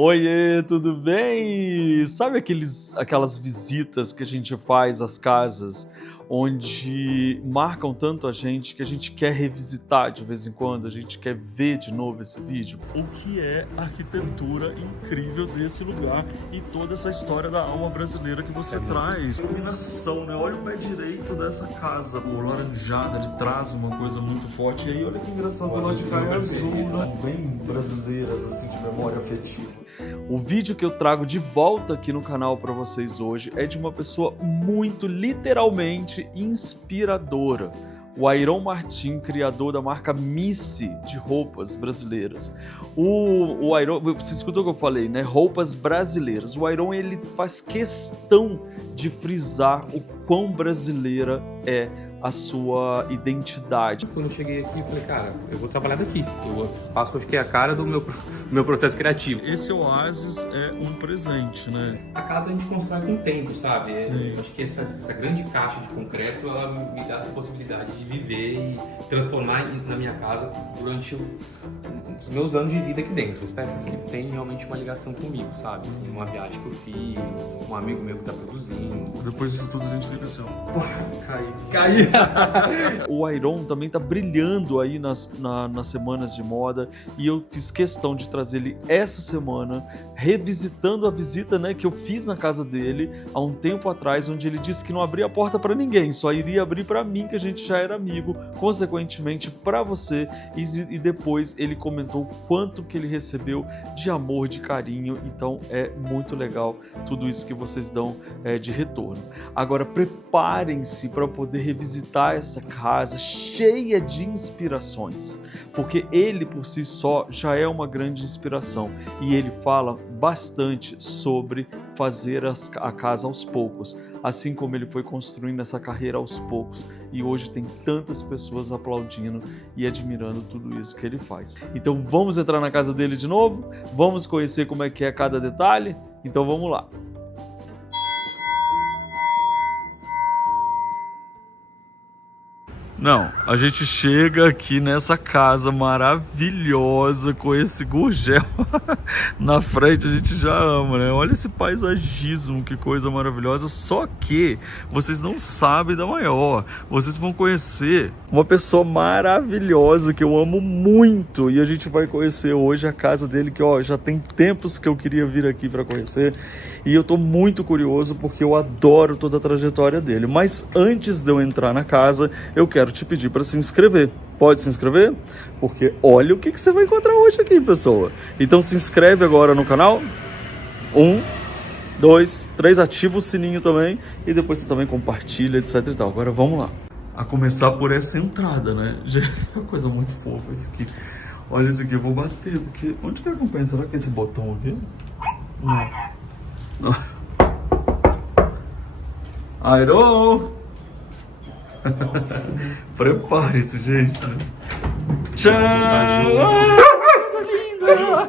Oiê, tudo bem? Sabe aquelas visitas que a gente faz às casas, onde marcam tanto a gente que a gente quer revisitar de vez em quando, a gente quer ver de novo esse vídeo? O que é a arquitetura incrível desse lugar e toda essa história da alma brasileira que você traz. Iluminação, né? Olha o pé direito dessa casa, pô, laranjada, ele traz uma coisa muito forte. E aí, olha que engraçado, lá de cá é azul, né? Bem brasileiras, assim, de memória afetiva. O vídeo que eu trago de volta aqui no canal para vocês hoje é de uma pessoa muito, literalmente, inspiradora. O Ayron Martin, criador da marca Missy de roupas brasileiras. O Ayron, você escutou o que eu falei, né? Roupas brasileiras. O Ayron, ele faz questão de frisar o quão brasileira é a sua identidade. Quando eu cheguei aqui, eu falei, cara, eu vou trabalhar daqui. O espaço acho que é a cara do meu processo criativo. Esse oásis é um presente, né? A casa a gente constrói com o tempo, sabe? Sim. Eu acho que essa grande caixa de concreto, ela me dá essa possibilidade de viver e transformar na minha casa durante os meus anos de vida aqui dentro. As peças que têm realmente uma ligação comigo, sabe? Assim, uma viagem que eu fiz, um amigo meu que tá produzindo. Depois disso tudo a gente fica assim, ó. Caí! O Ayron também tá brilhando aí nas semanas de moda e eu fiz questão de trazer ele essa semana, revisitando a visita, né, que eu fiz na casa dele há um tempo atrás, onde ele disse que não abria a porta para ninguém, só iria abrir para mim, que a gente já era amigo, consequentemente para você, e depois ele comentou o quanto que ele recebeu de amor, de carinho, então é muito legal tudo isso que vocês dão de retorno. Agora preparem-se para poder revisitar essa casa cheia de inspirações, porque ele por si só já é uma grande inspiração e ele fala bastante sobre fazer a casa aos poucos, assim como ele foi construindo essa carreira aos poucos e hoje tem tantas pessoas aplaudindo e admirando tudo isso que ele faz. Então vamos entrar na casa dele de novo? Vamos conhecer como é que é cada detalhe? Então vamos lá! Não, a gente chega aqui nessa casa maravilhosa com esse gurgel na frente, a gente já ama, né? Olha esse paisagismo, que coisa maravilhosa, só que vocês não sabem da maior, vocês vão conhecer uma pessoa maravilhosa que eu amo muito e a gente vai conhecer hoje a casa dele, que ó, já tem tempos que eu queria vir aqui para conhecer e eu tô muito curioso porque eu adoro toda a trajetória dele, mas antes de eu entrar na casa, eu quero te pedir para se inscrever. Pode se inscrever? Porque olha o que você vai encontrar hoje aqui, pessoa. Então se inscreve agora no canal. 1, 2, 3, ativa o sininho também e depois você também compartilha, etc e tal. Agora vamos lá. A começar por essa entrada, né? É uma coisa muito fofa isso aqui. Olha isso aqui, eu vou bater, porque onde que acompanha? Será que é esse botão aqui? Não. Ayron! Prepare-se, gente. Tchau! Coisa linda!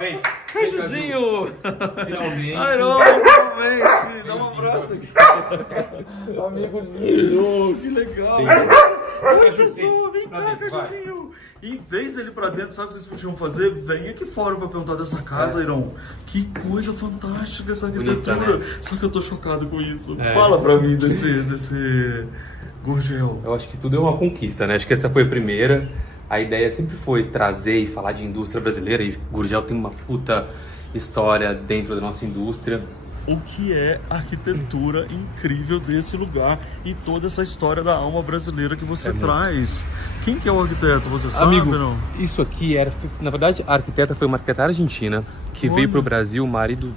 Vem! Beijozinho! Finalmente! Ayron, finalmente! Dá um abraço aqui! Amigo lindo! Que legal! Oi, pessoa! Vem cá, Cajuzinho! Em vez dele pra dentro, sabe o que vocês podiam fazer? Vem aqui fora pra perguntar dessa casa, Ayron. Que coisa fantástica essa arquitetura! Bonita, né? Só que eu tô chocado com isso. Fala pra mim desse gurgel. Eu acho que tudo é uma conquista, né? Acho que essa foi a primeira. A ideia sempre foi trazer e falar de indústria brasileira, e Gurgel tem uma puta história dentro da nossa indústria. O que é a arquitetura incrível desse lugar e toda essa história da alma brasileira que você traz. Quem que é o arquiteto? Você sabe, Amigo, não? isso aqui era... Na verdade, a arquiteta foi uma arquiteta argentina que veio pro Brasil. O marido,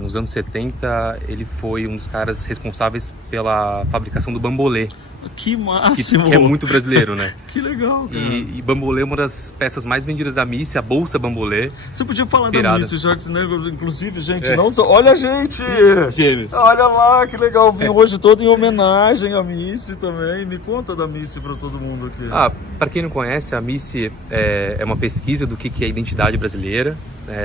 nos anos 70, ele foi um dos caras responsáveis pela fabricação do bambolê. Que máximo! Que é muito brasileiro, né? Que legal, cara. E bambolê é uma das peças mais vendidas da Missy, a bolsa bambolê. Você podia falar inspirada. da Missy, já que, né, inclusive, gente, não só... Olha a gente! Gêmeos. Olha lá, que legal. Vim hoje todo em homenagem à Missy também. Me conta da Missy pra todo mundo aqui. Para quem não conhece, a Missy é uma pesquisa do que é a identidade brasileira.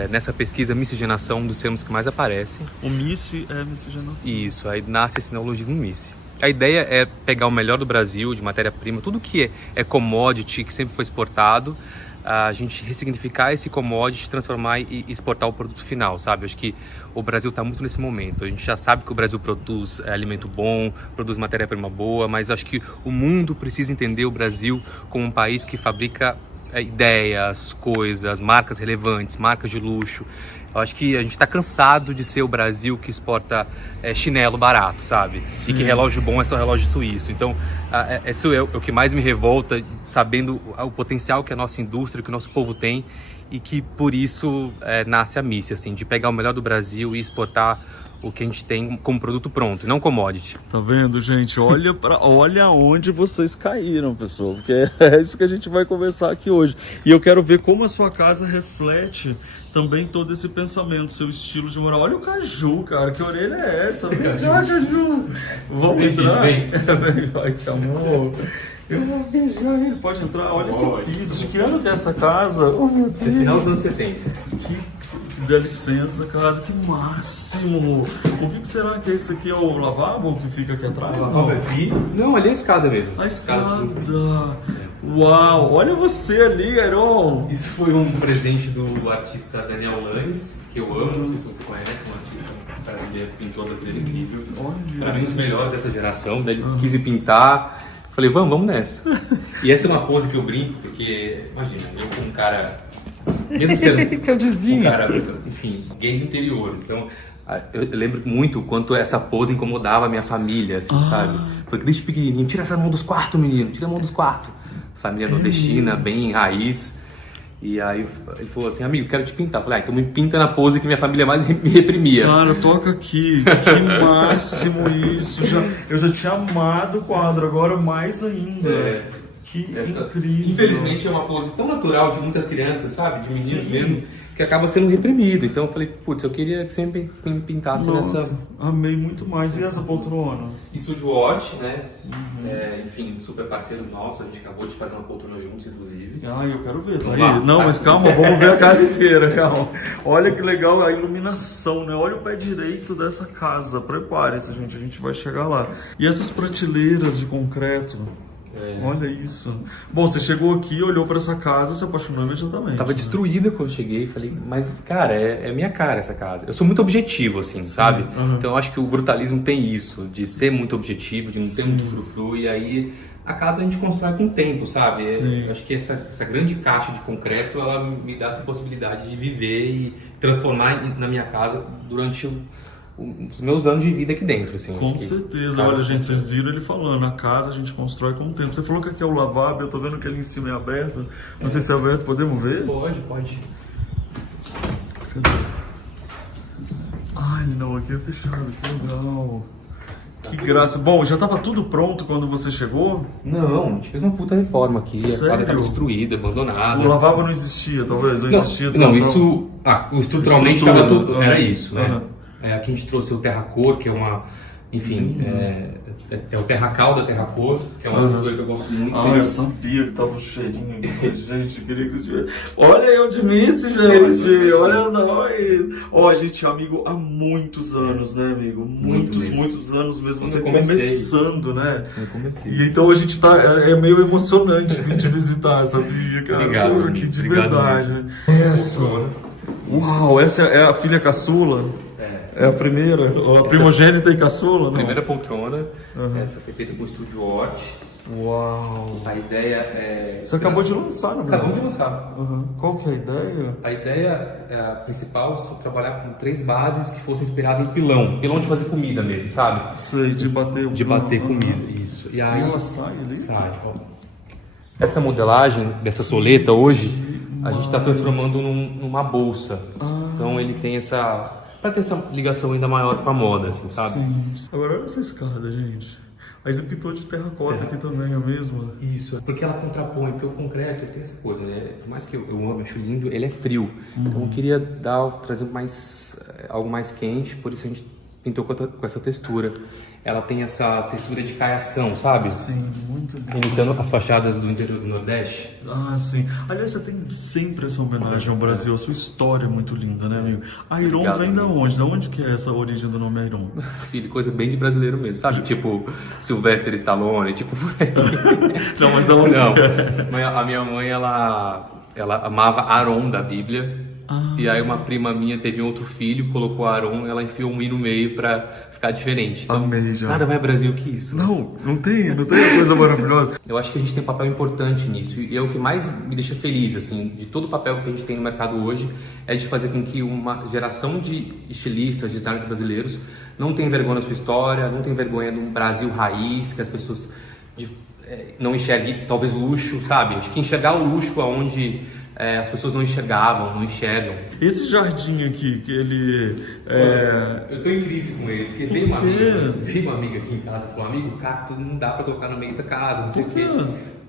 Nessa pesquisa, miscigenação é um dos termos que mais aparece. O Missy é miscigenação. Isso, aí nasce esse neologismo Missy. A ideia é pegar o melhor do Brasil, de matéria-prima, tudo que é commodity, que sempre foi exportado, a gente ressignificar esse commodity, transformar e exportar o produto final, sabe? Acho que o Brasil está muito nesse momento. A gente já sabe que o Brasil produz alimento bom, produz matéria-prima boa, mas acho que o mundo precisa entender o Brasil como um país que fabrica ideias, coisas, marcas relevantes, marcas de luxo. Eu acho que a gente está cansado de ser o Brasil que exporta chinelo barato, sabe? Sim. E que relógio bom é só relógio suíço. Então, isso é o que mais me revolta, sabendo o potencial que a nossa indústria, que o nosso povo tem, e que por isso nasce a missa, assim, de pegar o melhor do Brasil e exportar o que a gente tem como produto pronto, não commodity. Tá vendo, gente? Olha onde vocês caíram, pessoal, porque é isso que a gente vai conversar aqui hoje. E eu quero ver como a sua casa reflete também todo esse pensamento, seu estilo de morar. Olha o Caju, cara, que orelha é essa? Vem cá, Caju. Vamos entrar? Ai, que amor. Eu vou beijar ele. Pode entrar? Olha esse piso. De que ano que é essa casa? Oh, meu Deus. É final dos anos 70. Dá licença, casa, que máximo! O que será que é isso aqui? É o lavabo que fica aqui atrás? Não, aqui? Não, ali é a escada mesmo. A escada! Uau! Olha você ali, Iron! Isso foi um presente do artista Daniel Lanes, que eu amo, não sei se você conhece, um artista brasileiro, pintor brasileiro incrível. Para mim, os melhores dessa geração, daí ele quis me pintar. Falei, vamos nessa. E essa é uma pose que eu brinco, porque, imagina, eu com um cara... Mesmo sendo um cara, enfim, gay do interior. Então, eu lembro muito o quanto essa pose incomodava a minha família, assim, sabe? Porque desde pequenininho, tira essa mão dos quartos, menino, tira a mão dos quartos. Família nordestina, bem raiz. E aí ele falou assim, amigo, quero te pintar. Eu falei, então me pinta na pose que minha família mais me reprimia. Cara, toca aqui, que máximo isso. Eu já tinha amado o quadro, agora mais ainda. Que incrível. Infelizmente é uma pose tão natural de muitas crianças, sabe? De meninos mesmo, que acaba sendo reprimido. Então eu falei, putz, eu queria que você me pintasse nessa... Amei muito mais. E essa poltrona? Estúdio Watch, né? Enfim, super parceiros nossos. A gente acabou de fazer uma poltrona juntos, inclusive. Eu quero ver. Tá aí. Não, mas calma, vamos ver a casa inteira, calma. Olha que legal a iluminação, né? Olha o pé direito dessa casa. Prepare-se, gente, a gente vai chegar lá. E essas prateleiras de concreto? Olha isso. Bom, você chegou aqui, olhou para essa casa, se apaixonou imediatamente. Tava destruída quando eu cheguei. Falei, mas cara, é minha cara essa casa. Eu sou muito objetivo, assim, sabe? Então eu acho que o brutalismo tem isso, de ser muito objetivo, de não ter muito frufru. E aí a casa a gente constrói com o tempo, sabe? Eu acho que essa grande caixa de concreto, ela me dá essa possibilidade de viver e transformar na minha casa durante os meus anos de vida aqui dentro, assim. Com certeza. Olha, gente, vocês viram ele falando, a casa a gente constrói com o tempo. Você falou que aqui é o lavabo, eu tô vendo que ali em cima é aberto. Não sei se é aberto, podemos ver? Pode. Cadê? Ai, não, aqui é fechado, que legal. Que graça. Bom, já estava tudo pronto quando você chegou? Não, a gente fez uma puta reforma aqui. Sério? A casa estava destruída, abandonada. O lavabo não existia, talvez? Ou existia? Não, isso... estruturalmente estava tudo... Era isso, né? Aqui a gente trouxe o terracor, que é uma... Enfim, é o terracal da terracor, que é uma textura que eu gosto muito. Eu sabia que tava um cheirinho aqui, gente, eu queria que você tivesse... Olha eu de Missy, gente, olha nós. A gente é amigo há muitos anos, né, amigo? Muitos anos mesmo, você começando, né? Eu comecei. E então a gente tá... É meio emocionante vir te visitar, sabia, cara? Obrigado, aqui de verdade, né? Uau, essa é a filha caçula? É a primeira? A primogênita e caçula? Primeira poltrona. Essa foi feita por Estúdio Watch. Uau! A ideia é... Você acabou de lançar, não é? Acabamos de lançar. Qual que é a ideia? A ideia principal é trabalhar com 3 bases que fossem inspiradas em pilão. Pilão de fazer comida mesmo, sabe? Sei, de bater comida, isso. E aí ela sai ali? Sai. Essa modelagem dessa soleta hoje, a gente está transformando numa bolsa. Então ele tem essa... Pra ter essa ligação ainda maior com a moda, assim, sabe? Sim. Agora olha essa escada, gente. Aí você pintou de terracota aqui também, é a mesma? Isso, porque ela contrapõe, porque o concreto ele tem essa coisa, né? Por mais que eu amo, acho lindo, ele é frio. Então eu queria trazer algo mais quente, por isso a gente pintou com essa textura. Ela tem essa textura de caiação, sabe? Sim, muito bom. Imitando as fachadas do interior do Nordeste. Sim. Aliás, você tem sempre essa homenagem ao Brasil. A sua história é muito linda, né, amigo? Iron vem da onde? Da onde que é essa origem do nome Iron? Filho, coisa bem de brasileiro mesmo, sabe? Tipo, Sylvester Stallone, tipo por aí. Não, mas da onde Não, a minha mãe, ela ela amava Aaron da Bíblia. E aí uma prima minha teve um outro filho, colocou Aaron, ela enfiou um I no meio pra ficar diferente. Então, Amei já. nada mais Brasil que isso. Não tem coisa maravilhosa. Eu acho que a gente tem um papel importante nisso, e é o que mais me deixa feliz, assim, de todo o papel que a gente tem no mercado hoje, é de fazer com que uma geração de estilistas, designers brasileiros não tenha vergonha da sua história, não tenha vergonha de um Brasil raiz, que as pessoas não enxerguem, talvez, luxo, sabe? Acho que enxergar o luxo aonde as pessoas não enxergavam, não enxergam. Esse jardim aqui, que ele... Eu tô em crise com ele, porque veio uma amiga aqui em casa, falou, amigo, cacto não dá pra colocar no meio da casa, não sei o quê.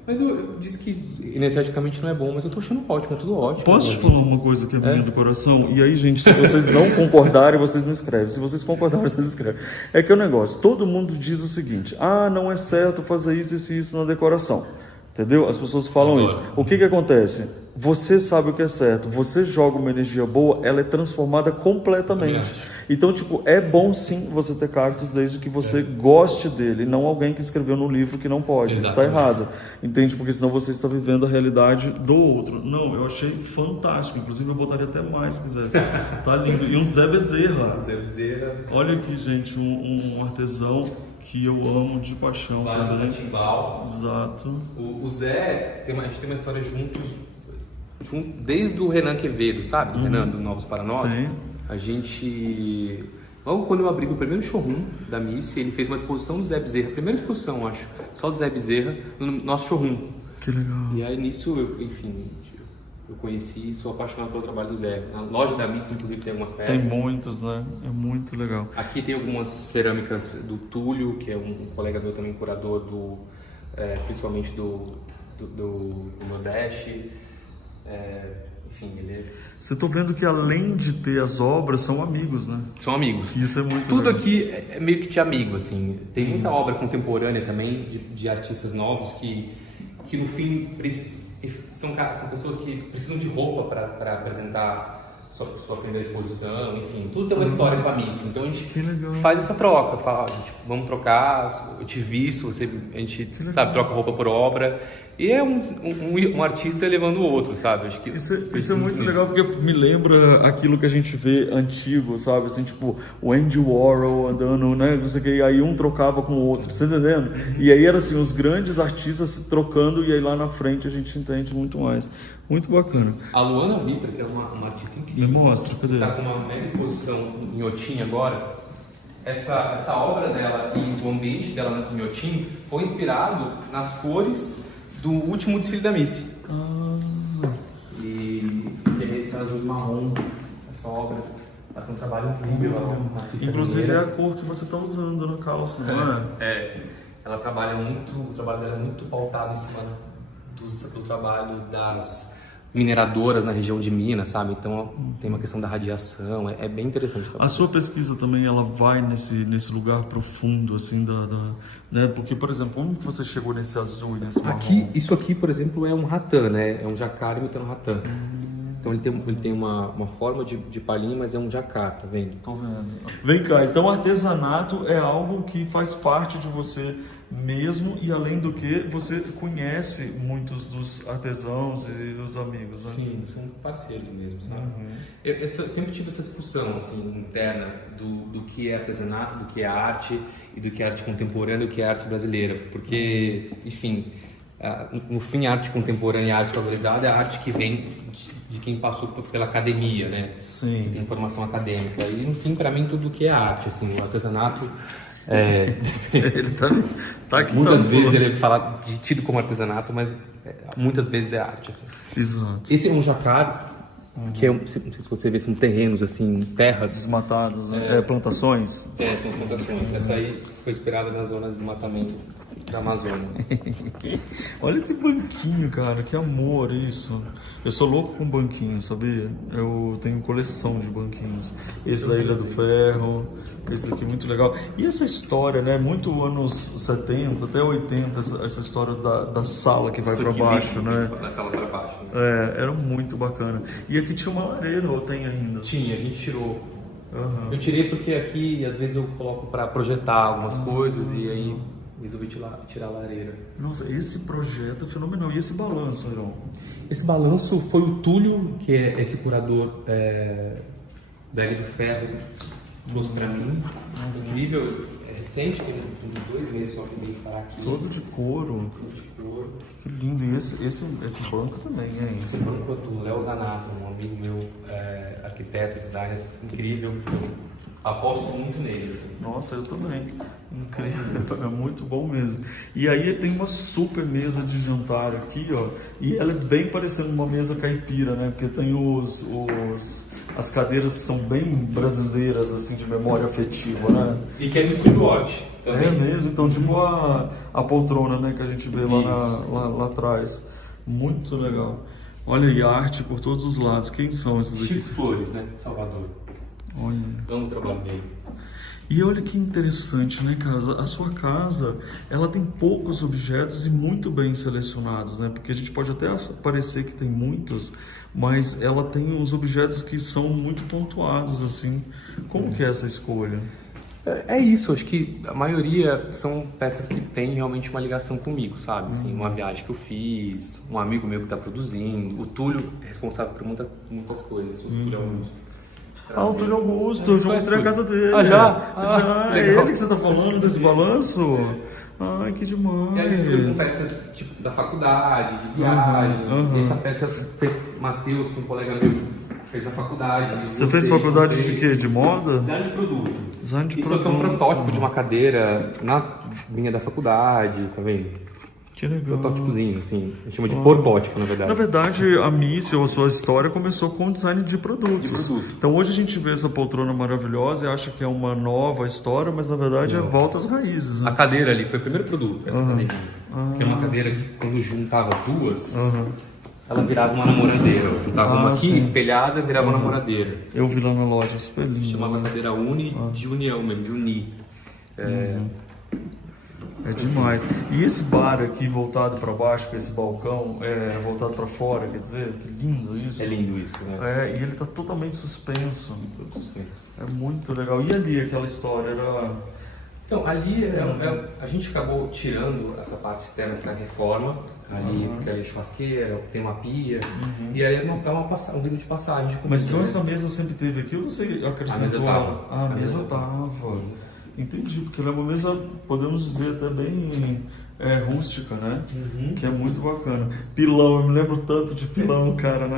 Mas eu disse que energeticamente não é bom, mas eu tô achando ótimo, é tudo ótimo. Posso te falar uma coisa que é minha do coração? E aí, gente, se vocês não concordarem, vocês não escrevem. Se vocês concordarem, vocês escrevem. É que é o negócio, todo mundo diz o seguinte, não é certo fazer isso na decoração. Entendeu? As pessoas falam isso. O que acontece? Você sabe o que é certo. Você joga uma energia boa, ela é transformada completamente. Então, tipo, é bom sim você ter cactos desde que você goste dele, não alguém que escreveu no livro que não pode. Isso está errado. Entende? Porque senão você está vivendo a realidade do outro. Não, eu achei fantástico. Inclusive, eu botaria até mais se quisesse. Tá lindo. E um Zé Bezerra. Zé Bezerra. Olha aqui, gente, um artesão que eu amo de paixão também. Timbal. Exato. O Zé, a gente tem uma história juntos, desde o Renan Quevedo, sabe? O Renan do Novos para Nós. Sim. A gente... Logo quando eu abri o primeiro showroom da Missy, ele fez uma exposição do Zé Bezerra, a primeira exposição, acho, só do Zé Bezerra, no nosso showroom. Que legal. E aí nisso, eu conheci e sou apaixonado pelo trabalho do Zé. Na loja da Missy, inclusive, tem algumas peças. Tem muitos, né? É muito legal. Aqui tem algumas cerâmicas do Túlio, que é um colega meu também, curador principalmente do Nordeste. Enfim, ele é... Você tá vendo que além de ter as obras, são amigos, né? São amigos. Isso é muito Tudo legal. aqui é meio que de amigo, assim. Tem muita obra contemporânea também, de artistas novos que no fim são pessoas que precisam de roupa para apresentar sua primeira exposição, enfim. Tudo tem uma história com a Missy. Então a gente faz essa troca, fala, vamos trocar, eu te visto, a gente sabe, troca roupa por obra. E é um artista levando o outro, sabe? Acho que isso é muito legal, porque me lembra aquilo que a gente vê antigo, sabe? Assim, tipo, o Andy Warhol andando, né? Não sei o que, e aí um trocava com o outro, você entendendo? E aí era assim, os grandes artistas se trocando, e aí lá na frente a gente entende muito mais. Muito bacana. A Luana Vitra, que é uma artista incrível. Me mostra, cadê? Tá com uma mega exposição em Inhotim agora. Essa obra dela e o ambiente dela em Inhotim foi inspirado nas cores do último desfile da Missy. E esse azul e marrom, essa obra, ela tem um trabalho incrível. Inclusive é a cor que você está usando na calça, não é? Ela trabalha muito, o trabalho dela é muito pautado em cima do trabalho das mineradoras na região de Minas, sabe? Então tem uma questão da radiação, é bem interessante. A sua pesquisa também, ela vai nesse lugar profundo, assim, né? Porque, por exemplo, como que você chegou nesse azul e nesse marrom? Isso aqui, por exemplo, é um ratã, né? É um jacaré imitando um ratã. Então ele tem uma forma de palhinha, mas é um jacaré, tá vendo? Tô vendo. Vem cá, então artesanato é algo que faz parte de você mesmo, e além do que você conhece muitos dos artesãos e dos amigos, né? Sim, são parceiros mesmo, sabe? Eu sempre tive essa discussão assim, interna do que é artesanato, do que é arte, e do que é arte contemporânea e do que é arte brasileira, porque, enfim, no fim, a arte contemporânea e a arte valorizada é a arte que vem de quem passou pela academia, né? Sim. Que tem formação acadêmica. E, enfim, para mim, tudo que é arte, assim, o artesanato... Ele tá aqui. Muitas vezes ele é tido como artesanato, mas muitas vezes é arte, assim. Exato. Esse é um jacaré, que não sei se você vê, são terrenos, assim, terras... Desmatados, né? Plantações? São plantações. Essa aí foi inspirada na zona de desmatamento da Amazônia. Olha esse banquinho, cara, que amor isso. Eu sou louco com banquinho, sabia? Eu tenho coleção de banquinhos. Esse da Ilha do Ferro, esse aqui muito legal. E essa história, né? Muito anos 70 até 80, essa história da sala que vai para baixo, né? Da sala para baixo. Né? Era muito bacana. E aqui tinha uma lareira, ou tem ainda? Tinha, a gente tirou. Eu tirei porque aqui, às vezes, eu coloco para projetar algumas coisas e aí resolvi tirar a lareira. Nossa, esse projeto é fenomenal. E esse balanço, Iron? Esse balanço foi o Túlio, que é esse curador da Ilha do Ferro, trouxe pra mim. Incrível, é recente, tem uns 2 meses só que eu veio parar aqui. Todo de couro. Todo de couro. Que lindo. E esse banco também, hein? Esse banco é do Léo Zanato, um amigo meu, arquiteto, designer, incrível. Eu aposto muito nele. Assim. Nossa, eu também. Incrível, é muito bom mesmo. E aí tem uma super mesa de jantar aqui, ó. E ela é bem parecendo uma mesa caipira, né? Porque tem as cadeiras que são bem brasileiras, assim, de memória afetiva, né? E que é no Estúdio Art. É mesmo, então tipo a poltrona, né, que a gente vê lá atrás. Muito legal. Olha aí, arte por todos os lados. Quem são esses aqui? Chico Flores, né? Salvador. Olha. Amo o trabalho dele. E olha que interessante, né, casa? A sua casa, ela tem poucos objetos e muito bem selecionados, né? Porque a gente pode até parecer que tem muitos, mas ela tem uns objetos que são muito pontuados, assim. Como que é essa escolha? É isso, acho que a maioria são peças que têm realmente uma ligação comigo, sabe? Assim, uma viagem que eu fiz, um amigo meu que está produzindo. O Túlio é responsável por muitas coisas. O Túlio Augusto. O Túlio Augusto, eu já mostrei a casa dele. Ah, já? Já, é ele que você está falando desse balanço? Ai, que demais. E aí mistura com peças tipo, da faculdade, de viagem. Essa peça, Matheus, que é um colega meu, fez a faculdade. Você fez faculdade de quê? De moda? Design de produto. Design de Isso produto. aqui é um protótipo de uma cadeira na linha da faculdade, tá vendo? Que legal. Protótipozinho, assim. A gente chama de protótipo, na verdade. Na verdade, a missa ou a sua história começou com design de produtos. Então hoje a gente vê essa poltrona maravilhosa e acha que é uma nova história, mas na verdade volta às raízes. Né? A cadeira ali foi o primeiro produto, essa cadeirinha. Que é uma cadeira que quando juntava duas, ela virava uma namoradeira. Juntava uma aqui espelhada, virava uma namoradeira. Eu vi lá na loja, super lindo. Chamava cadeira uni de união mesmo, de unir. É demais. E esse bar aqui voltado para baixo, com esse balcão, voltado para fora, quer dizer, que lindo isso. É lindo isso, né? E ele tá totalmente suspenso. Todo suspenso. É muito legal. E ali aquela história era... Então, ali a gente acabou tirando essa parte externa para reforma. Ali, porque ali é churrasqueira, tem uma pia. E aí é um livro de passagem. Mas então essa mesa sempre teve aqui ou você acrescentou? A mesa tava. Entendi, porque ela é uma mesa, podemos dizer, até bem rústica, né? Que é muito bacana. Pilão, eu me lembro tanto de pilão, cara,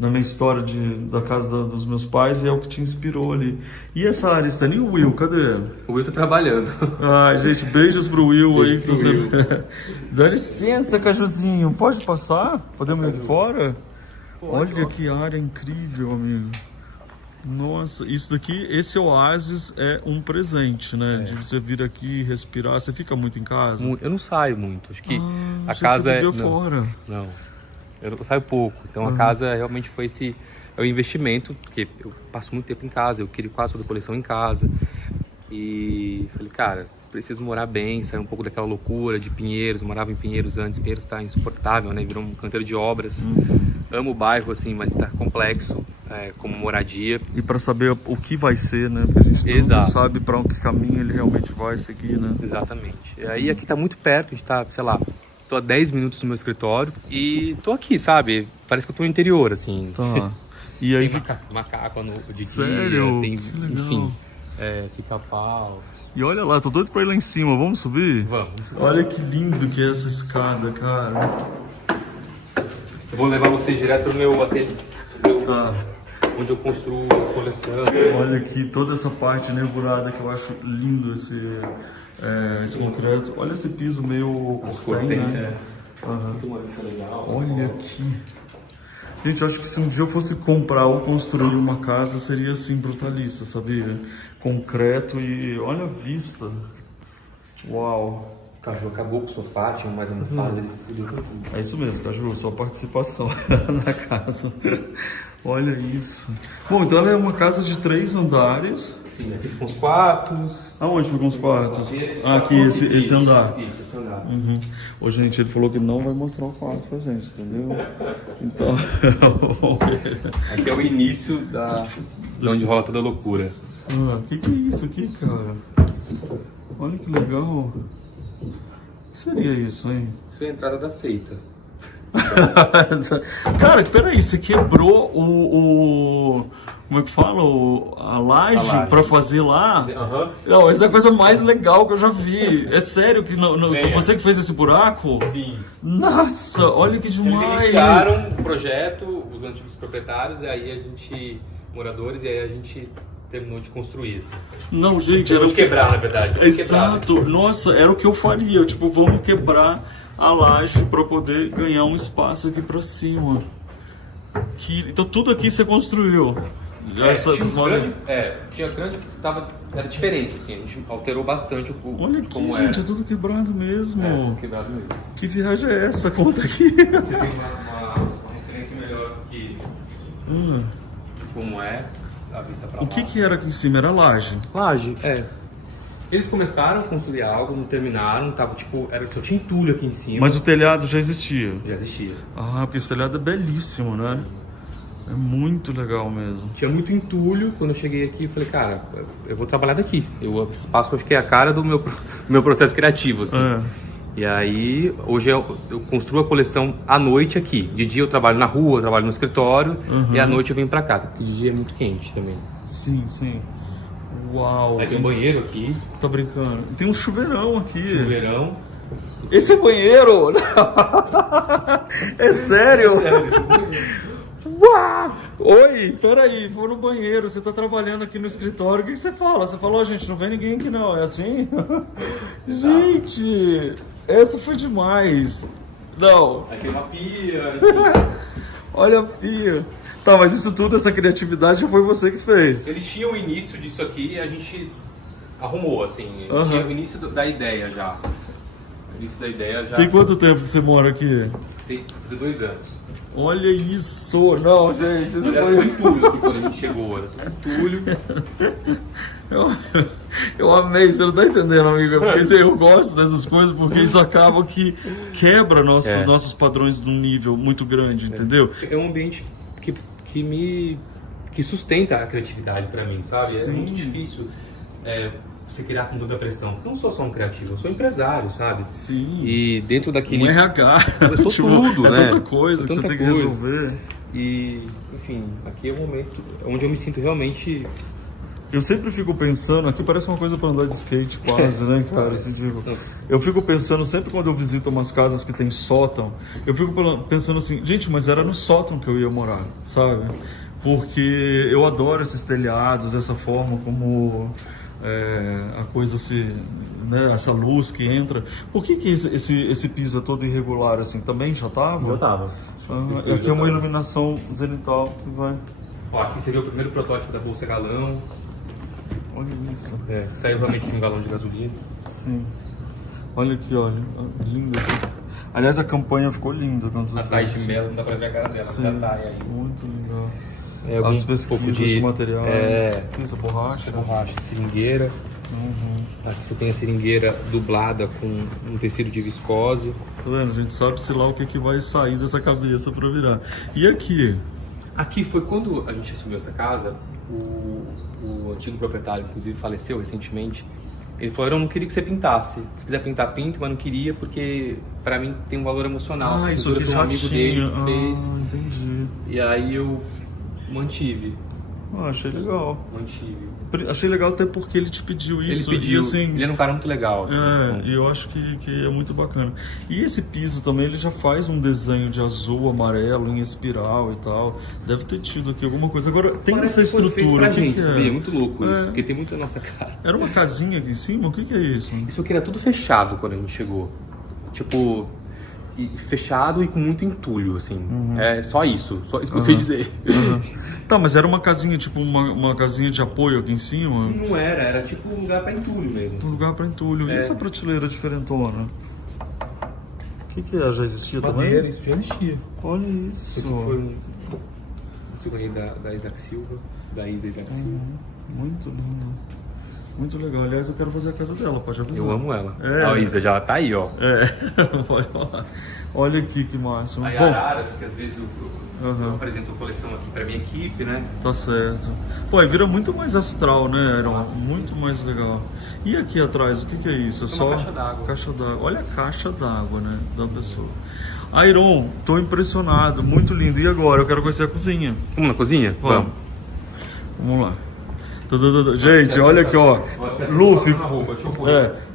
na minha história da casa dos meus pais, e é o que te inspirou ali. E essa área, Stan, e o Will, cadê? O Will tá trabalhando. Ai, gente, beijos pro Will aí. Beijo pro Will. Dá licença, Cajuzinho, pode passar? Podemos ir aqui fora? Olha que área incrível, amigo. Nossa, isso daqui, esse oásis é um presente, né? De você vir aqui respirar. Você fica muito em casa? Eu não saio muito. Acho que a você casa vivia fora. Não, eu saio pouco. Então a casa realmente foi o investimento, porque eu passo muito tempo em casa, eu queria quase toda a coleção em casa. E falei, cara, preciso morar bem, sair um pouco daquela loucura de Pinheiros. Eu morava em Pinheiros antes, Pinheiros tá insuportável, né? Virou um canteiro de obras. Amo o bairro, assim, mas tá complexo como moradia. E para saber o que vai ser, né? Porque a gente não sabe para que caminho ele realmente vai seguir, né? Exatamente. E aí aqui tá muito perto, a gente tá, sei lá, tô a 10 minutos do meu escritório e tô aqui, sabe? Parece que eu tô no interior, assim. Tá. E aí tem macaco de Sério? guia, tem, enfim, pica-pau. E olha lá, tô doido pra ir lá em cima, vamos subir? Vamos subir. Olha que lindo que é essa escada, cara. Eu vou levar vocês direto no meu ateliê, Tá. onde eu construo coleção. Olha aqui, toda essa parte nervurada que eu acho lindo esse concreto. Olha esse piso meio cortem, né? Uma vista legal. Olha aqui. Gente, acho que se um dia eu fosse comprar ou construir uma casa, seria assim, brutalista, sabia? Concreto e olha a vista. Uau. Caju acabou com sua parte, mas uma fase ele tudo. É isso mesmo, Caju, sua participação na casa. Olha isso. Bom, então ela é uma casa de 3 andares. Sim, aqui ficam os quartos. Aonde ficam os quartos? Aqui, esse andar. Isso, esse andar. Ô, gente, ele falou que não vai mostrar o quarto pra gente, entendeu? Então, aqui é o início de onde rola toda a loucura. que é isso aqui, cara? Olha que legal. O que seria isso, hein? Isso é a entrada da seita. Cara, peraí, você quebrou como é que fala? A laje pra fazer lá? Aham. Não, essa é a coisa mais legal que eu já vi. É sério que você que fez esse buraco? Sim. Nossa, olha que Eles demais. iniciaram o projeto, os antigos proprietários, e aí moradores, e aí a gente terminou de construir, assim. Não, gente, Terminou de quebrar, na verdade. Exato. Nossa, era o que eu faria. Tipo, vamos quebrar a laje para poder ganhar um espaço aqui para cima. Então tudo aqui você construiu. Tinha grande, era diferente, assim, a gente alterou bastante Olha aqui, como gente, era. é tudo quebrado mesmo. Quebrado mesmo. Que viagem é essa? Conta aqui. Você tem uma referência melhor que como é a vista pra lá. O que era aqui em cima? Era laje. Laje, Eles começaram a construir algo, não terminaram, tava só tinha entulho aqui em cima. Mas o telhado já existia? Já existia. Ah, porque esse telhado é belíssimo, né? É muito legal mesmo. Tinha muito entulho. Quando eu cheguei aqui, eu falei, cara, eu vou trabalhar daqui. Esse espaço acho que é a cara do meu processo criativo, assim. E aí, hoje eu construo a coleção à noite aqui. De dia eu trabalho na rua, eu trabalho no escritório, e à noite eu venho pra cá, porque de dia é muito quente também. Sim, sim. Uau. Aí tem um banheiro aqui. Tá brincando? Tem um chuveirão aqui. Chuveirão. Esse é o banheiro? É sério? É sério. Uau! Oi, peraí, vou no banheiro, você tá trabalhando aqui no escritório, o que você fala? Você falou, gente, não vem ninguém aqui não, é assim? Gente, essa foi demais. Não. Aí tem uma pia. Olha a pia. Tá, mas isso tudo, essa criatividade, já foi você que fez. Eles tinham o início disso aqui e a gente arrumou, assim. Eles tinham o início da ideia já. O início da ideia já. Tem quanto tempo que você mora aqui? Tem 2 anos. Olha isso! Não, gente, isso Era foi... tudo entulho aqui quando a gente chegou, era tudo entulho. Eu amei, você não tá entendendo, amigo? Porque assim, eu gosto dessas coisas porque isso acaba que quebra nossos padrões num nível muito grande, entendeu? É um ambiente que sustenta a criatividade pra mim, sabe? Sim. É muito difícil você criar com tanta pressão. Eu não sou só um criativo, eu sou empresário, sabe? Sim. E dentro daquele... Um RH. Eu sou tudo, né? É tanta coisa que você tem que resolver. E, enfim, aqui é o momento onde eu me sinto realmente... Eu sempre fico pensando, aqui parece uma coisa para andar de skate quase, né, cara? Assim, tipo, eu fico pensando, sempre quando eu visito umas casas que tem sótão, eu fico pensando assim, gente, mas era no sótão que eu ia morar, sabe? Porque eu adoro esses telhados, essa forma como a coisa né, essa luz que entra. Por que esse piso é todo irregular assim? Também já tava? Já tava. Aqui é uma iluminação zenital que vai... Ó, aqui você vê o primeiro protótipo da bolsa galão. Olha isso. Saiu realmente de um galão de gasolina. Sim. Olha aqui, olha. Linda assim. Aliás, a campanha ficou linda quando você A Thaís de Mello, não dá pra ver a cara dela, Sim, já tá aí. muito legal. As pesquisas de materiais. Essa borracha. Borracha, seringueira. Aqui você tem a seringueira dublada com um tecido de viscose. Tá vendo? A gente sabe-se lá o que vai sair dessa cabeça pra virar. E aqui? Aqui foi quando a gente assumiu essa casa, o antigo proprietário, inclusive, faleceu recentemente. Ele falou, eu não queria que você pintasse. Se quiser pintar, pinta, mas não queria porque pra mim tem um valor emocional. Ah, isso aqui foi um amigo dele que fez. Entendi. E aí eu mantive. Achei legal. Mantive. Achei legal até porque ele te pediu isso. Ele pediu, e, assim, ele era um cara muito legal. Assim, e eu acho que é muito bacana. E esse piso também, ele já faz um desenho de azul, amarelo, em espiral e tal. Deve ter tido aqui alguma coisa. Agora, tem parece essa que foi feito estrutura. pra gente, que sabia? é? É muito louco isso, porque tem muito a nossa cara. Era uma casinha aqui em cima? O que é isso? Isso aqui era tudo fechado quando a gente chegou. Tipo, fechado e com muito entulho, assim. É só isso que eu sei dizer. Tá, mas era uma casinha, tipo uma casinha de apoio aqui em cima? Não era tipo um lugar pra entulho mesmo. Um lugar pra entulho. E essa prateleira diferentona? O que é? Já existia Madeira, também? isso já existia. Olha Isso isso. aqui foi um souvenir da Isaac Silva, da Isa Isaac Silva. Muito lindo. Muito legal. Aliás, eu quero fazer a casa dela, pode avisar. Eu amo ela. É. A Isa já tá aí, ó. Pode falar. Olha aqui que máximo. Aí Bom, araras, que às vezes eu apresento a coleção aqui pra minha equipe, né? tá certo. Pô, aí vira muito mais astral, né, Aaron? Muito mais legal. E aqui atrás, o que é isso? É É só uma caixa d'água. caixa d'água. Olha a caixa d'água, né, da pessoa. Iron, tô impressionado, muito lindo. E agora? Eu quero conhecer a cozinha. Vamos na cozinha? Vamos. Vamos lá. Gente, olha aqui, ó. Luffy,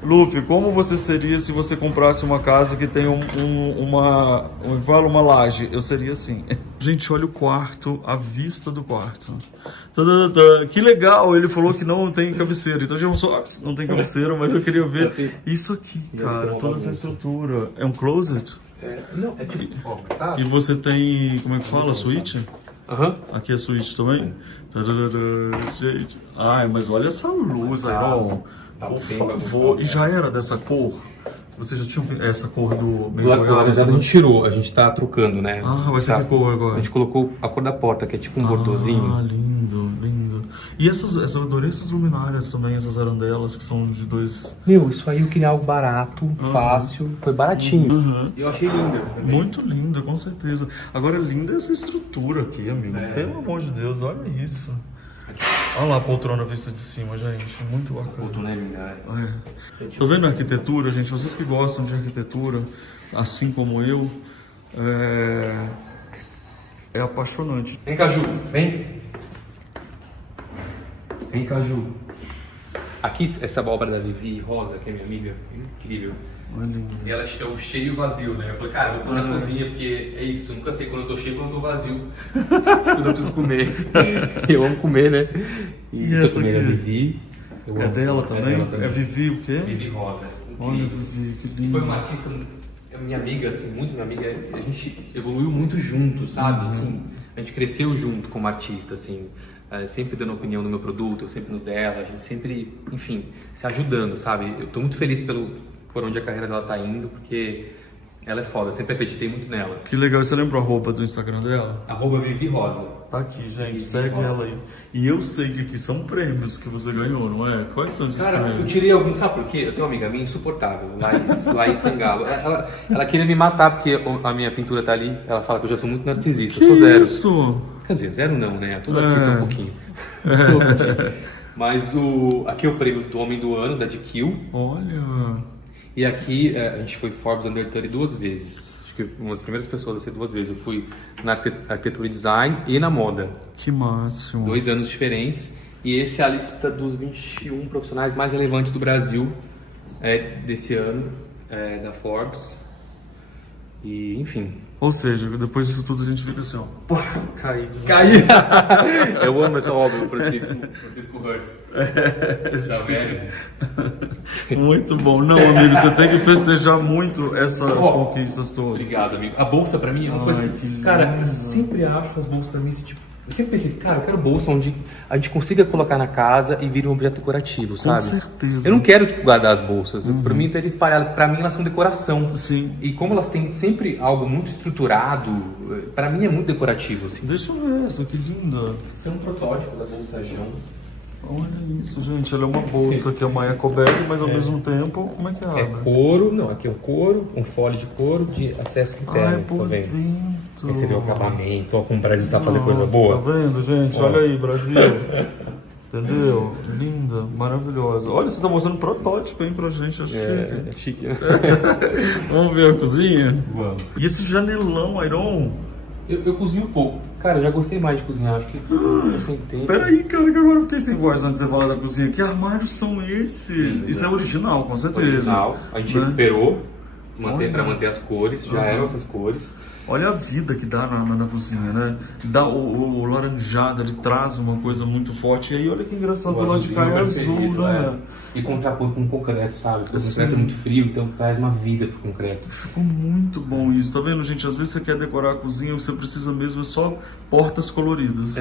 Luffy, como você seria se você comprasse uma casa que tem uma laje? Eu seria assim. Gente, olha o quarto, a vista do quarto. Que legal, ele falou que não tem cabeceira. Então já não tem cabeceira, mas eu queria ver isso aqui, cara, toda essa estrutura. É um closet? Não, é tipo... Tá? E você tem, como é que fala, suíte? Aham. Aqui é suíte também? Gente, ai, mas olha essa luz, Iron. Por favor. E já era dessa cor? Você já tinha essa cor do meio Na verdade a gente tirou, a gente tá trocando, né? Ah, vai ser que cor agora? A gente colocou a cor da porta, que é tipo um bordozinho. Ah, lindo, lindo. E eu adorei essas luminárias também, essas arandelas que são de dois... Meu, isso aí eu queria algo barato, fácil, foi baratinho. Uhum. E eu achei lindo. Muito linda, com certeza. Agora, linda essa estrutura aqui, amigo. Pelo amor de Deus, olha isso. Olha lá a poltrona vista de cima, gente. Muito bacana. Poltrona é linda, Tô vendo a arquitetura, gente. Vocês que gostam de arquitetura, assim como eu, é apaixonante. Vem, Caju, vem. Vem, Caju. Aqui, essa abóbora da Vivi Rosa, que é minha amiga, incrível. E ela é o cheio e vazio, né? Eu falei, cara, vou pôr na cozinha, porque é isso, eu nunca sei quando eu tô cheio e quando eu tô vazio. Quando eu preciso comer. Eu amo comer, né? E essa aqui? aqui? É Vivi. É dela também? É Vivi o quê? Vivi Rosa. Olha, Vivi, que lindo. Foi uma artista, minha amiga, assim, muito minha amiga. A gente evoluiu muito junto, sabe? Assim, a gente cresceu junto como artista, assim. Sempre dando opinião no meu produto, eu sempre no dela. A gente sempre, enfim, se ajudando, sabe? Eu tô muito feliz por onde a carreira dela tá indo, porque ela é foda, eu sempre acreditei muito nela. Que legal, você lembra a roupa do Instagram dela? @Vivi Rosa. Tá aqui, gente, Vivi segue Rosa. ela aí. E eu sei que aqui são prêmios que você ganhou, não é? Quais são esses Cara, prêmios? eu tirei alguns, sabe por quê? Eu tenho uma amiga minha insuportável, Laís Sangalo. Ela queria me matar porque a minha pintura tá ali, ela fala que eu já sou muito narcisista, eu sou zero. Isso? Quer dizer, zero não, né? Todo artista é um pouquinho. Mas aqui é o prêmio do Homem do Ano, da GQ. Olha. E aqui a gente foi Forbes Under 30 2 vezes. Acho que uma das primeiras pessoas a ser 2 vezes. Eu fui na arquitetura e design e na moda. Que máximo. 2 anos diferentes. E esse é a lista dos 21 profissionais mais relevantes do Brasil desse ano, da Forbes. E, enfim. Ou seja, depois disso tudo a gente fica assim, ó. Pá, caí. Eu amo essa obra do Francisco Hertz. Da velha. Muito bom. Não, amigo, você tem que festejar muito essas conquistas todas. Obrigado, amigo. A bolsa pra mim é uma coisa... Cara, eu sempre acho as bolsas pra mim esse tipo... Eu sempre pensei, cara, eu quero bolsa onde a gente consiga colocar na casa e vire um objeto decorativo, sabe? Com certeza. Eu não quero guardar as bolsas. Pra mim, ter espalhado. Pra mim, elas são decoração. Sim. E como elas têm sempre algo muito estruturado, pra mim é muito decorativo, assim. Deixa eu ver essa, que linda. Esse é um protótipo da bolsa Jão. Olha isso, gente. Ela é uma bolsa que é uma ecobag, mas ao mesmo tempo, como é que abre? É couro, não, aqui é um couro, um fole de couro de acesso interno, tá vendo? Dentro. Aí você vê o acabamento, ó, como o Brasil sabe fazer coisa boa. Tá vendo, gente? Olha aí, Brasil. Entendeu? Linda, maravilhosa. Olha, você tá mostrando protótipo, hein, pra gente. É chique. É chique. Vamos ver a cozinha? Vamos. E esse janelão, Iron? Eu cozinho pouco. Cara, eu já gostei mais de cozinhar, acho que eu sem tempo. Peraí, cara, que agora eu fiquei sem voz antes de você falar da cozinha. Que armários são esses? Isso é original, com certeza. Original. A gente recuperou pra manter as cores, já eram essas cores. Olha a vida que dá na cozinha, né? Dá o laranjado, ele traz uma coisa muito forte. E aí, olha que engraçado, o lado de cá é azul, né? E contrapor com concreto, sabe? Porque o concreto é muito frio, então traz uma vida pro concreto. Ficou muito bom isso, tá vendo, gente? Às vezes você quer decorar a cozinha, você precisa mesmo só portas coloridas,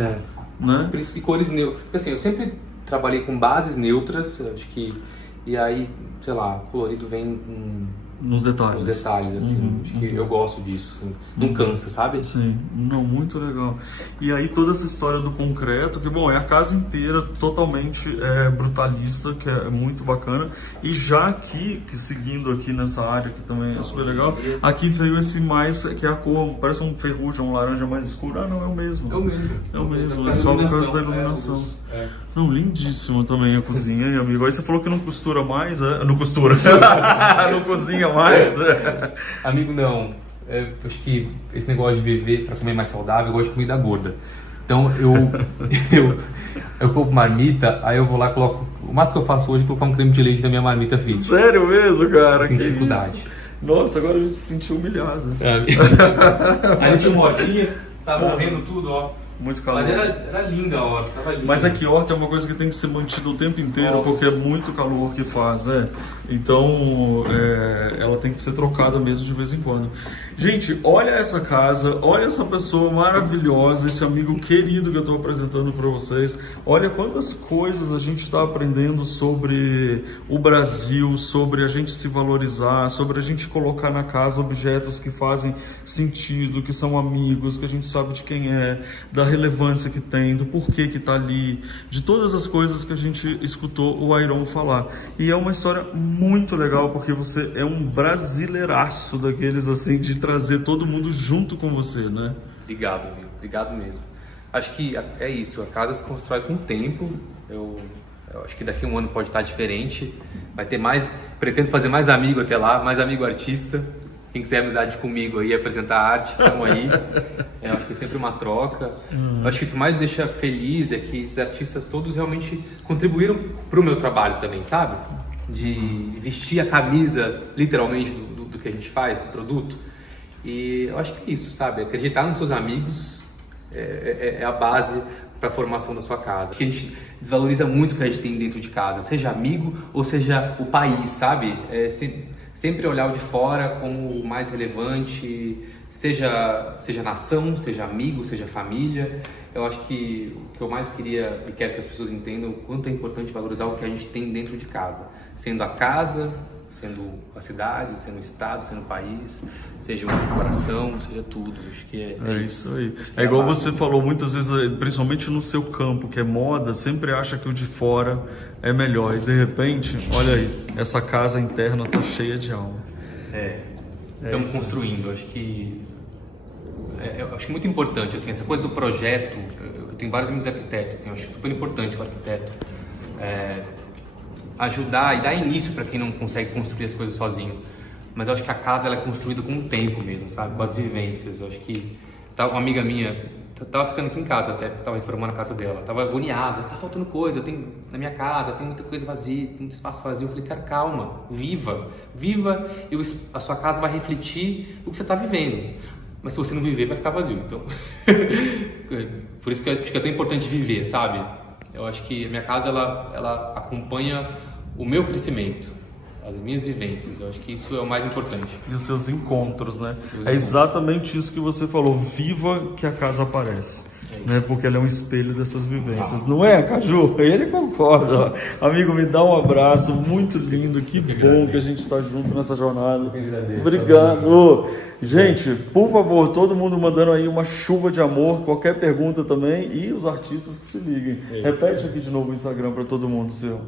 né? Por isso que cores neutras. Assim, eu sempre trabalhei com bases neutras, acho que... E aí, sei lá, o colorido vem... Nos detalhes. Nos detalhes, assim. Acho que eu gosto disso, assim. Não cansa, sabe? Sim. Não, muito legal. E aí toda essa história do concreto, que bom, é a casa inteira totalmente brutalista, que é muito bacana. E já aqui, seguindo aqui nessa área, que também é super legal, aqui veio esse mais, que é a cor, parece um ferrugem, um laranja mais escuro. Ah, não, é o mesmo. É o mesmo. É o mesmo, é só por causa da iluminação. Não, lindíssimo também a cozinha, hein, amigo? Aí você falou que não costura mais, Não costura. Não cozinha mais. Amigo, não. Acho que esse negócio de viver para comer mais saudável, eu gosto de comida gorda. Então eu compro marmita, aí eu vou lá e coloco. O máximo que eu faço hoje é colocar um creme de leite na minha marmita fit. Sério mesmo, cara? Tem Que dificuldade. isso? Nossa, agora a gente se sentiu humilhado. Aí tinha uma hortinha, tá morrendo tudo, ó. Muito calor. Mas era linda a horta, tava linda. Mas aqui horta é uma coisa que tem que ser mantida o tempo inteiro, Nossa. porque é muito calor que faz, né? Então, ela tem que ser trocada mesmo de vez em quando. Gente, olha essa casa, olha essa pessoa maravilhosa, esse amigo querido que eu estou apresentando para vocês. Olha quantas coisas a gente está aprendendo sobre o Brasil, sobre a gente se valorizar, sobre a gente colocar na casa objetos que fazem sentido, que são amigos, que a gente sabe de quem é, da relevância que tem, do porquê que está ali, de todas as coisas que a gente escutou o Ayron falar. E é uma história muito legal, porque você é um brasileiraço daqueles assim, de trazer todo mundo junto com você, né? Obrigado, amigo. Obrigado mesmo. Acho que é isso. A casa se constrói com o tempo. Eu acho que daqui a um ano pode estar diferente. Vai ter mais... Pretendo fazer mais amigo até lá, mais amigo artista. Quem quiser amizade comigo aí, apresentar arte, estamos aí. Eu acho que é sempre uma troca. Eu acho que o que mais me deixa feliz é que esses artistas todos realmente contribuíram para o meu trabalho também, sabe? De vestir a camisa, literalmente, do que a gente faz, do produto. E eu acho que é isso, sabe? Acreditar nos seus amigos é a base para a formação da sua casa. Porque a gente desvaloriza muito o que a gente tem dentro de casa, seja amigo ou seja o país, sabe? Sempre olhar o de fora como o mais relevante, seja nação, seja amigo, seja família. Eu acho que o que eu mais queria e quero que as pessoas entendam o quanto é importante valorizar o que a gente tem dentro de casa. Sendo a casa, sendo a cidade, sendo o estado, sendo o país, seja uma coração, seja tudo. Acho que é isso aí. É igual você falou, muitas vezes, principalmente no seu campo, que é moda, sempre acha que o de fora é melhor. E de repente, olha aí, essa casa interna tá cheia de alma. Estamos construindo. Acho que eu acho muito importante, assim, essa coisa do projeto. Eu tenho vários amigos arquitetos, assim, eu acho super importante o arquiteto ajudar e dar início para quem não consegue construir as coisas sozinho. Mas eu acho que a casa ela é construída com o tempo mesmo, sabe? Com as vivências. Eu acho que uma amiga minha tava ficando aqui em casa até, tava reformando a casa dela, tava agoniada, tá faltando coisa, eu tenho na minha casa, tem muita coisa vazia, tem muito espaço vazio. Eu falei, cara, calma, viva e a sua casa vai refletir o que você tá vivendo. Mas se você não viver, vai ficar vazio. Então, por isso que eu acho que é tão importante viver, sabe? Eu acho que a minha casa ela acompanha o meu crescimento, as minhas vivências. Eu acho que isso é o mais importante. E os seus encontros, né? É exatamente isso que você falou. Viva que a casa aparece. Né? Porque ele é um espelho dessas vivências. Não é, Caju? Ele concorda. Amigo, me dá um abraço. Muito lindo. Que bom que a gente está junto nessa jornada. Obrigado. Gente, por favor, todo mundo mandando aí uma chuva de amor. Qualquer pergunta também. E os artistas que se liguem. Repete aqui de novo o Instagram para todo mundo, seu.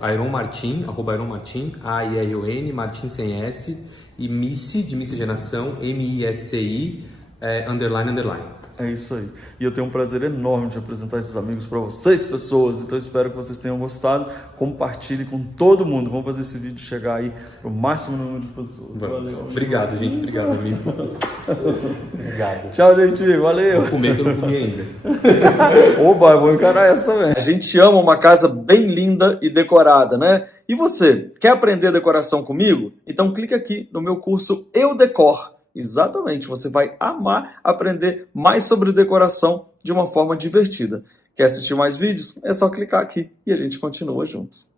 Ayron Martin, @AyronMartin, AIRON, Martin sem S. E Missi, de Miscigenação, MISCI, __. É isso aí. E eu tenho um prazer enorme de apresentar esses amigos para vocês, pessoas. Então eu espero que vocês tenham gostado. Compartilhe com todo mundo. Vamos fazer esse vídeo chegar aí para o máximo número de pessoas. Valeu. Obrigado, gente. Obrigado, amigo. Obrigado. Tchau, gente. Valeu. Vou comer que eu não comi ainda. Oba, vou encarar essa também. A gente ama uma casa bem linda e decorada, né? E você, quer aprender decoração comigo? Então clica aqui no meu curso Eu Decor. Exatamente, você vai amar aprender mais sobre decoração de uma forma divertida. Quer assistir mais vídeos? É só clicar aqui e a gente continua juntos.